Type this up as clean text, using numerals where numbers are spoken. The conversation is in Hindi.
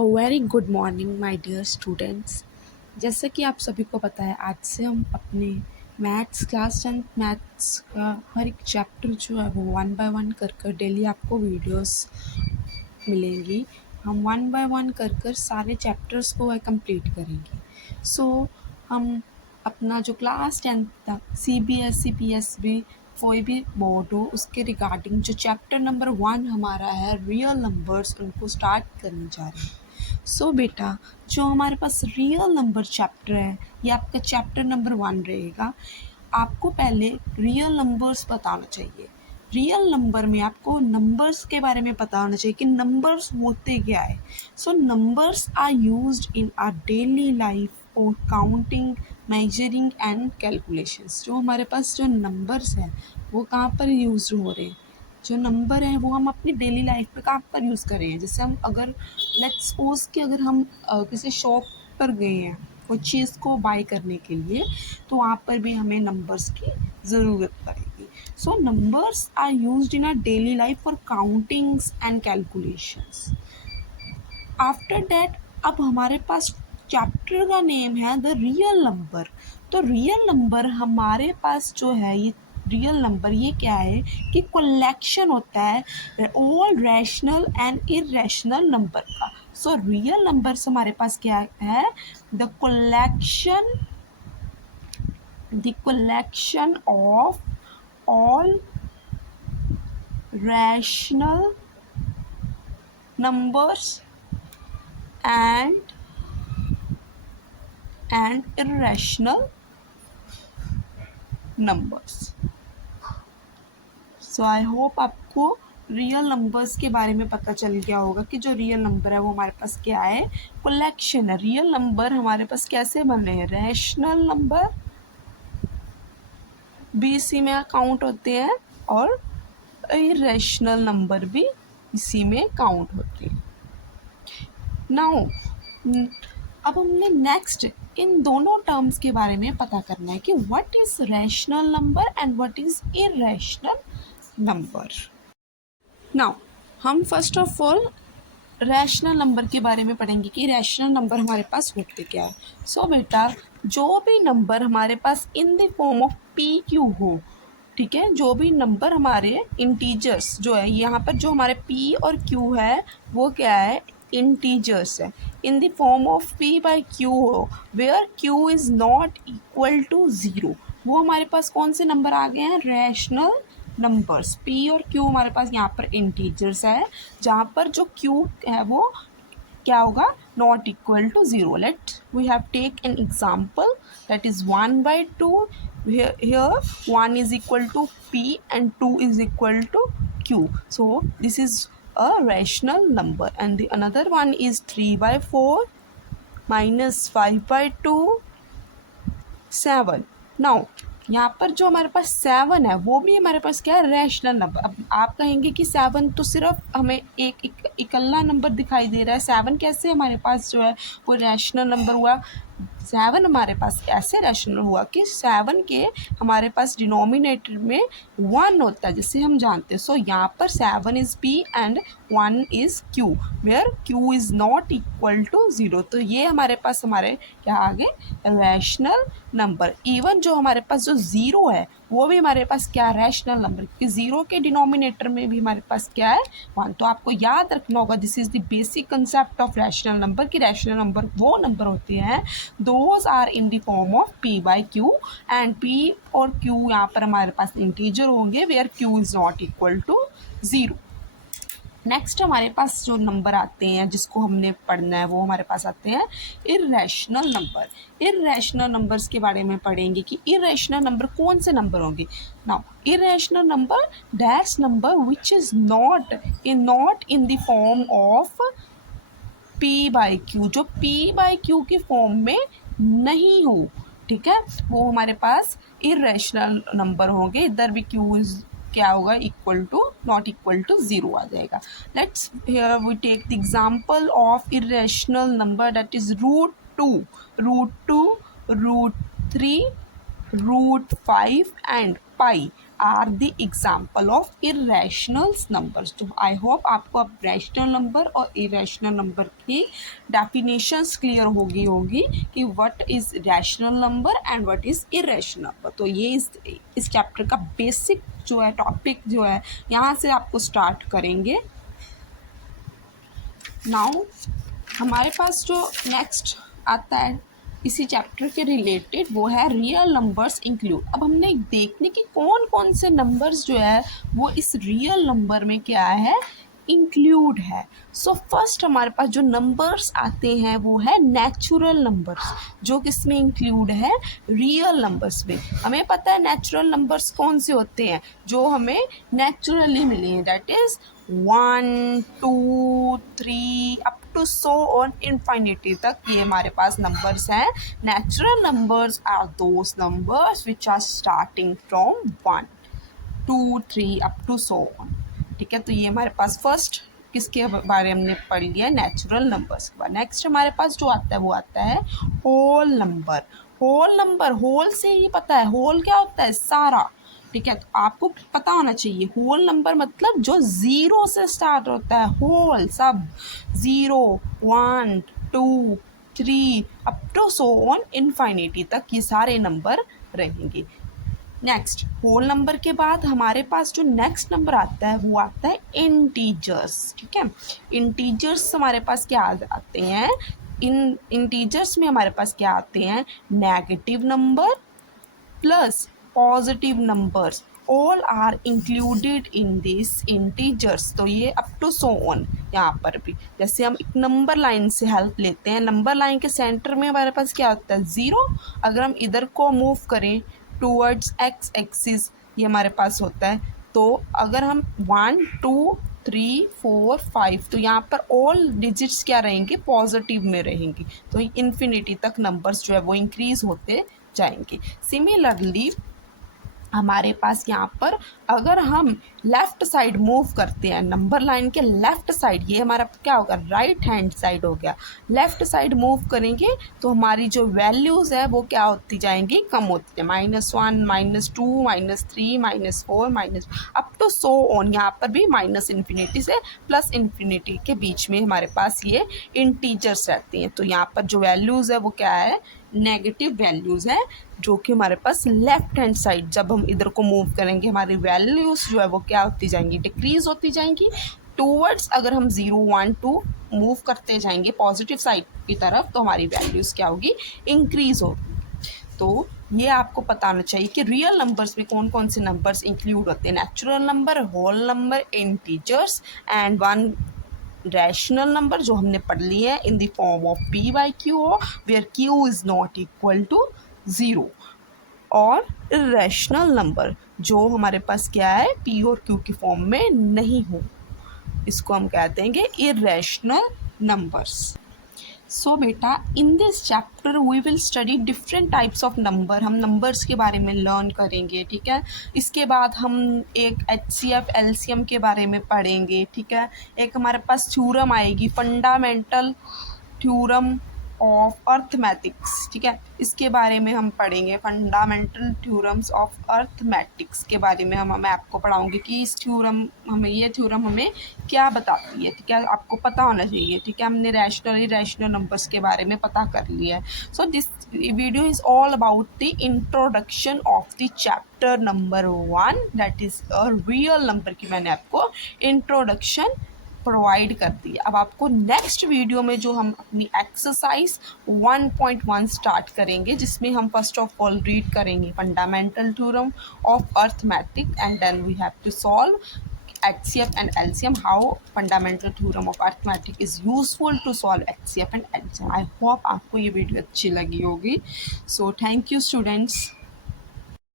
A very good morning my dear students. जैसा कि आप सभी को पता है, आज से हम अपने मैथ्स क्लास 10 मैथ्स का हर एक चैप्टर जो है वो वन बाय वन कर कर डेली आपको वीडियोस मिलेंगी। हम वन बाय वन कर कर सारे चैप्टर्स को कंप्लीट करेंगे। सो हम अपना जो क्लास 10 तक CBSE PSB कोई भी बोर्ड हो उसके रिगार्डिंग जो चैप्टर नंबर 1 हमारा है रियल नंबर्स, उनको स्टार्ट करने जा रहे हैं। सो बेटा, जो हमारे पास रियल नंबर चैप्टर है ये आपका चैप्टर नंबर 1 रहेगा। आपको पहले रियल नंबर्स बताना चाहिए। रियल नंबर में आपको नंबर्स के बारे में पता होना चाहिए कि नंबर्स होते क्या है। So numbers are used in our daily life for counting, measuring and calculations. जो हमारे पास जो नंबर्स हैं वो कहाँ पर यूज हो रहे हैं, जो नंबर हैं वो हम अपनी डेली लाइफ पे कहाँ पर यूज़ कर रहे हैं। जैसे हम अगर लेट्स सपोज कि अगर हम किसी शॉप पर गए हैं कोई चीज़ को बाय करने के लिए, तो वहाँ पर भी हमें नंबर्स की ज़रूरत पड़ेगी। So numbers are used in our daily life for countings and calculations. After that अब हमारे पास चैप्टर का नेम है द रियल नंबर। तो रियल नंबर हमारे पास जो है ये रियल नंबर ये क्या है कि कलेक्शन होता है all rational and irrational number का। सो रियल नंबर्स हमारे पास क्या है, the collection of all rational numbers and irrational numbers. So I hope आपको रियल नंबर्स के बारे में पता चल गया होगा कि जो रियल नंबर है वो हमारे पास क्या है, कलेक्शन है। रियल नंबर हमारे पास कैसे बन रहे हैं, रैशनल नंबर भी इसी में काउंट होते हैं और इरेशनल नंबर भी इसी में काउंट होते हैं। नाउ अब हमने नेक्स्ट इन दोनों टर्म्स के बारे में पता करना है कि what is rational number and what is irrational number. Now हम first of all rational number के बारे में पढ़ेंगे कि रैशनल नंबर हमारे पास होते क्या है। सो बेटा, जो भी नंबर हमारे पास in the form of PQ हो, ठीक है, जो भी नंबर हमारे इंटीजर्स जो है, यहाँ पर जो हमारे P और Q है वो क्या है, इंटीजर्स है, इन द फॉर्म ऑफ P/Q हो, where Q is not equal to 0, वो हमारे पास कौन से नंबर आ गए हैं, रैशनल नंबर्स। P और Q हमारे पास यहाँ पर इंटीजर्स है, जहाँ पर जो Q है वो क्या होगा, not equal to 0। Let we have take an example that is 1/2। here 1 is equal to P and 2 is equal to Q. So this is a rational number. And the another one is 3/4 minus 5/2 7। Now यहाँ पर जो हमारे पास 7 है वो भी हमारे पास क्या है, रैशनल नंबर। अब आप कहेंगे कि 7 तो सिर्फ हमें एक इकल्ला नंबर दिखाई दे रहा है, 7 कैसे हमारे पास जो है वो रैशनल नंबर हुआ। 7 हमारे पास ऐसे रैशनल हुआ कि 7 के हमारे पास डिनोमिनेटर में 1 होता है, जैसे हम जानते हैं। सो यहाँ पर 7 is P and 1 is Q, where Q is not equal to 0। तो ये हमारे पास हमारे क्या आ गए, रैशनल नंबर। इवन जो हमारे पास जो 0 है वो भी हमारे पास क्या, रैशनल नंबर, क्योंकि 0 के डिनोमिनेटर में भी हमारे पास क्या है, 1। तो आपको याद रखना होगा, this is the basic concept of rational number, कि रैशनल नंबर वो नंबर होते हैं those are in the form of P/Q and P और Q यहाँ पर हमारे पास इंटीजर होंगे, where Q is not equal to 0। Next हमारे पास जो नंबर आते हैं जिसको हमने पढ़ना है वो हमारे पास आते हैं इरेशनल नंबर। इरेशनल नंबर्स के बारे में पढ़ेंगे कि इरेशनल नंबर कौन से नंबर होंगे। Now irrational number that's number which is not in the form of P/Q, जो P/Q की फॉर्म में नहीं हो, ठीक है, वो हमारे पास इरेशनल नंबर होंगे। इधर भी Q इज क्या होगा, equal to not equal to 0 आ जाएगा। Let's here we take the example of irrational number that is √2, √3, √5 and pi. Are the example of irrational numbers. तो आई होप आपको अब रैशनल नंबर और इरेशनल नंबर की डेफिनेशंस क्लियर होगी कि what is rational number and what is irrational number. तो ये इस चैप्टर का बेसिक जो है टॉपिक जो है यहाँ से आपको स्टार्ट करेंगे। नाउ हमारे पास जो नेक्स्ट आता है इसी चैप्टर के रिलेटेड वो है रियल नंबर्स इंक्लूड। अब हमने देखने कि कौन कौन से नंबर्स जो है वो इस रियल नंबर में क्या है इंक्लूड है। सो फर्स्ट हमारे पास जो नंबर्स आते हैं वो है नेचुरल नंबर्स, जो किसमें इंक्लूड है रियल नंबर्स में। हमें पता है नेचुरल नंबर्स कौन से होते हैं जो हमें नेचुरली मिले हैं, that is 1 2 3 up to so on infinity तक ये हमारे पास नंबर्स हैं। Natural numbers are those numbers which are starting from 1 2 3 up to so on. ठीक है, तो ये हमारे पास फर्स्ट किसके बारे में हमने पढ़ लिया नेचुरल नंबर्स के बाद। नेक्स्ट हमारे पास जो आता है वो आता है whole number. Whole number, whole से ही पता है होल क्या होता है सारा। ठीक है, तो आपको पता होना चाहिए होल नंबर मतलब जो ज़ीरो से स्टार्ट होता है, होल सब 0 1 2 3 up to so on infinity तक ये सारे नंबर रहेंगे। नेक्स्ट होल नंबर के बाद हमारे पास जो नेक्स्ट नंबर आता है वो आता है इंटीजर्स। ठीक है, इंटीजर्स हमारे पास क्या आते हैं, इन इंटीजर्स में हमारे पास क्या आते हैं negative number plus positive numbers, all are included in this integers. तो ये अप टू सो ऑन यहाँ पर भी जैसे हम एक नंबर लाइन से हेल्प लेते हैं, नंबर लाइन के सेंटर में हमारे पास क्या होता है 0। अगर हम इधर को मूव करें टूवर्ड्स एक्स एक्सिस ये हमारे पास होता है। तो अगर हम 1 2 3 4 5 तो यहाँ पर ऑल डिजिट्स क्या रहेंगे पॉजिटिव में रहेंगी। तो इन्फिनिटी तक नंबर्स जो है वो इंक्रीज होते जाएंगे। सिमिलरली हमारे पास यहाँ पर अगर हम लेफ़्ट साइड मूव करते हैं नंबर लाइन के लेफ़्ट साइड, ये हमारा क्या होगा राइट हैंड साइड हो गया। लेफ़्ट साइड मूव करेंगे तो हमारी जो वैल्यूज़ है वो क्या होती जाएंगी कम होती है, -1 -2 -3 -4 minus up to so on. यहाँ पर भी माइनस इन्फिनिटी से प्लस इन्फिनिटी के बीच में हमारे पास ये इंटीजर्स रहती हैं। तो यहाँ पर जो वैल्यूज़ है वो क्या है नेगेटिव वैल्यूज़ हैं, जो कि हमारे पास लेफ्ट हैंड साइड जब हम इधर को मूव करेंगे हमारी वैल्यूज़ जो है वो क्या होती जाएंगी डिक्रीज़ होती जाएंगी टूवर्ड्स। अगर हम 0 1 2 मूव करते जाएंगे पॉजिटिव साइड की तरफ तो हमारी वैल्यूज़ क्या होगी इंक्रीज़ होगी। तो ये आपको पता होना चाहिए कि रियल नंबर्स में कौन कौन से नंबर्स इंक्लूड होते हैं, natural number, whole number, integers and one rational number जो हमने पढ़ लिए हैं in the form of p by Q where q is not equal to 0, और इरेशनल नंबर जो हमारे पास क्या है p और q की फॉर्म में नहीं हो, इसको हम कहते हैं इरेशनल नंबर्स। सो बेटा in this chapter we will study different types of number, हम नंबर्स के बारे में लर्न करेंगे। ठीक है, इसके बाद हम एक HCF LCM के बारे में पढ़ेंगे। ठीक है, एक हमारे पास थ्योरम आएगी फंडामेंटल थ्योरम ऑफ अर्थमेटिक्स। ठीक है, इसके बारे में हम पढ़ेंगे फंडामेंटल थ्योरम्स ऑफ अर्थमेटिक्स के बारे में मैं आपको पढ़ाऊँगी कि इस थ्योरम ये थ्योरम हमें क्या बताती है। ठीक है, आपको पता होना चाहिए। ठीक है, हमने रैशनल इरेशनल नंबर्स के बारे में पता कर लिया है। So this video is all about the introduction of the chapter number 1 that is a real number की मैंने आपको इंट्रोडक्शन प्रोवाइड कर दी। अब आपको नेक्स्ट वीडियो में जो हम अपनी एक्सरसाइज 1.1 स्टार्ट करेंगे जिसमें हम फर्स्ट ऑफ ऑल रीड करेंगे fundamental theorem of arithmetic and then we have to solve HCF and LCM, how fundamental theorem of arithmetic is useful to solve HCF and LCM. I hope आपको ये वीडियो अच्छी लगी होगी। So thank you students.